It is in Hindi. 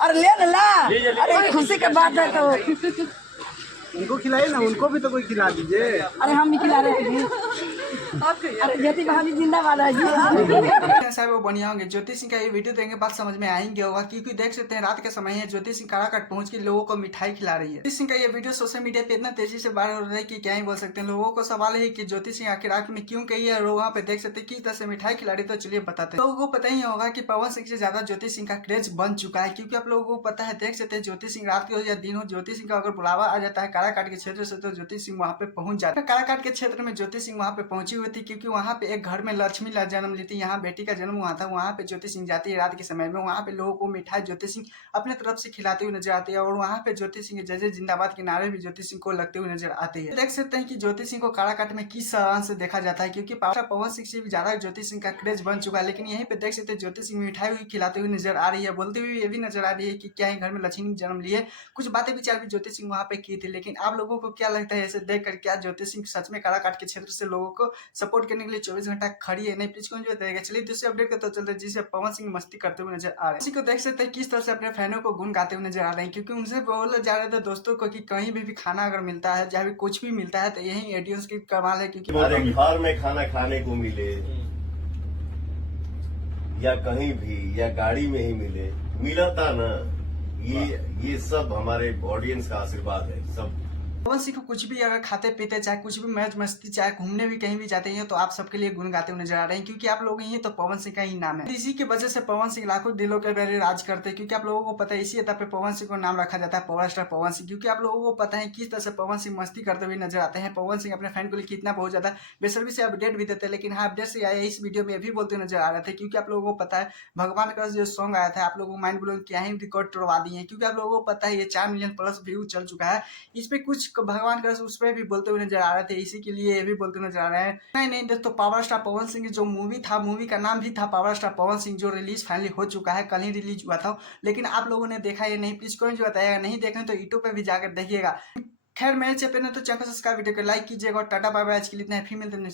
अरे ले ला, अरे खुशी की बात है तो उनको खिलाइए ना, उनको भी तो कोई खिला दीजिए। अरे हम भी खिला रहे थे। अरे ज्योति भाभी जिंदाबाद है साहब वो बढ़िया होंगे। ज्योति सिंह का ये वीडियो देंगे बात समझ में आएंगे होगा, क्योंकि देख सकते हैं रात का समय है, ज्योति सिंह काराकाट पहुंच के लोगों को मिठाई खिला रही है। ज्योति सिंह का ये वीडियो सोशल मीडिया पे इतना तेजी से वायरल हो रहा है कि क्या ही बोल सकते हैं। लोगों को सवाल है कि ज्योति सिंह आखिर रात में क्यों गई है और वहाँ पे देख सकते हैं किस तरह से मिठाई खिला रही है। तो चलिए बताते हैं। लोगों को पता ही होगा कि पवन सिंह से ज्यादा ज्योति सिंह का क्रेज बन चुका है, क्योंकि आप लोगों को पता है, देख सकते हैं ज्योति सिंह रात के हो या दिन हो, ज्योति सिंह का अगर बुलावा आ जाता है काराकाट के क्षेत्र से तो ज्योति सिंह वहाँ पे पहुंच जाता है। काराकाट के क्षेत्र में ज्योति सिंह वहाँ पे पहुंची हुई थी, क्योंकि वहाँ पे एक घर में लक्ष्मी जन्म ली थी, यहाँ बेटी का जन्म हुआ था। वहाँ पे ज्योति सिंह जाती है रात के समय में, वहाँ पे लोगों को मिठाई ज्योति सिंह अपने तरफ से खिलाती हुई नजर आती है और वहाँ पे ज्योति सिंह जय जय जिंदाबाद के नारे भी ज्योति सिंह को लगते हुए नजर आते हैं। देख सकते हैं कि ज्योति सिंह को काराकाट में किस तरह से देखा जाता है, क्योंकि पवन सिंह से भी ज्यादा ज्योति सिंह का क्रेज बन चुका है। लेकिन यहीं पे देख सकते हैं ज्योति सिंह मिठाई हुई खिलाते हुए नजर आ रही है, बोलती हुई ये भी नजर आ रही है कि क्या ही घर में लक्ष्मी जन्म लिए। कुछ बातें विचार भी ज्योति सिंह वहाँ पे की थी। लेकिन आप लोगों को क्या लगता है ऐसे देख कर, क्या ज्योति सिंह सच में काराकाट के क्षेत्र से लोगों को सपोर्ट करने के लिए 24 घंटा खड़ी है? नहीं, प्लीज कौन जो बताएगा। चलिए दूसरे अपडेट का तो चलते हैं, जिसे पवन सिंह मस्ती करते हुए नजर आ रहे हैं। इसी को देख सकते हैं किस तरह से अपने फैनों को गुण गाते हुए नजर आ रहे हैं, क्योंकि उनसे बोला जा रहा था दोस्तों को कि कहीं भी खाना अगर मिलता है, चाहे भी कुछ भी मिलता है, तो यही ऑडियंस की कमाल है। क्योंकि घर में खाना खाने को मिले या कहीं भी या गाड़ी में ही मिले, मिलता ना, ये सब हमारे ऑडियंस का आशीर्वाद है। सब पवन सिंह को कुछ भी अगर खाते पीते, चाहे कुछ भी मौज मस्ती, चाहे घूमने भी कहीं भी जाते हैं, तो आप सबके लिए गुण गाते हुए नजर आ रहे हैं, क्योंकि आप लोग ही हैं तो पवन सिंह का ही नाम है। इसी की वजह से पवन सिंह लाखों दिलों के पहले राज करते हैं, क्योंकि आप लोगों को पता है इसी एतप पे पवन सिंह को नाम रखा जाता है पावर स्टार पवन सिंह। क्योंकि आप लोगों को पता है किस तरह से पवन सिंह मस्ती करते हुए नजर आते हैं। पवन सिंह अपने फैन को लिए कितना बहुत ज्यादा बेसब्री से अपडेट भी देते हैं। लेकिन हाँ, अपडेट से आया इस वीडियो में भी बोलते नजर आ रहे थे, क्योंकि आप लोगों को पता है भगवान का जो सॉन्ग आया था, आप लोगों को माइंड ब्लोइंग क्या ही रिकॉर्ड करवा दिए, क्योंकि आप लोगों को पता है ये 4 मिलियन प्लस व्यू चल चुका है। इस पे कुछ भगवान का उस पर भी बोलते हुए नजर आ रहे थे, इसी के लिए ये भी बोलते नजर आ रहे हैं। नहीं दोस्तों, पावर स्टार पवन सिंह जो मूवी था, मूवी का नाम भी था पावर स्टार पवन सिंह, जो रिलीज फाइनली हो चुका है, कल ही रिलीज हुआ था। लेकिन आप लोगों ने देखा ये नहीं, प्लीज कोई जो बताएगा, नहीं देखें तो यूट्यूब पे भी जाकर देखिएगा। खैर मेरे चैनल पे तो चैनल सब्सक्राइब, वीडियो को लाइक कीजिएगा और टाटा बाय बाय। आज के लिए इतना है, फिर मिलते हैं।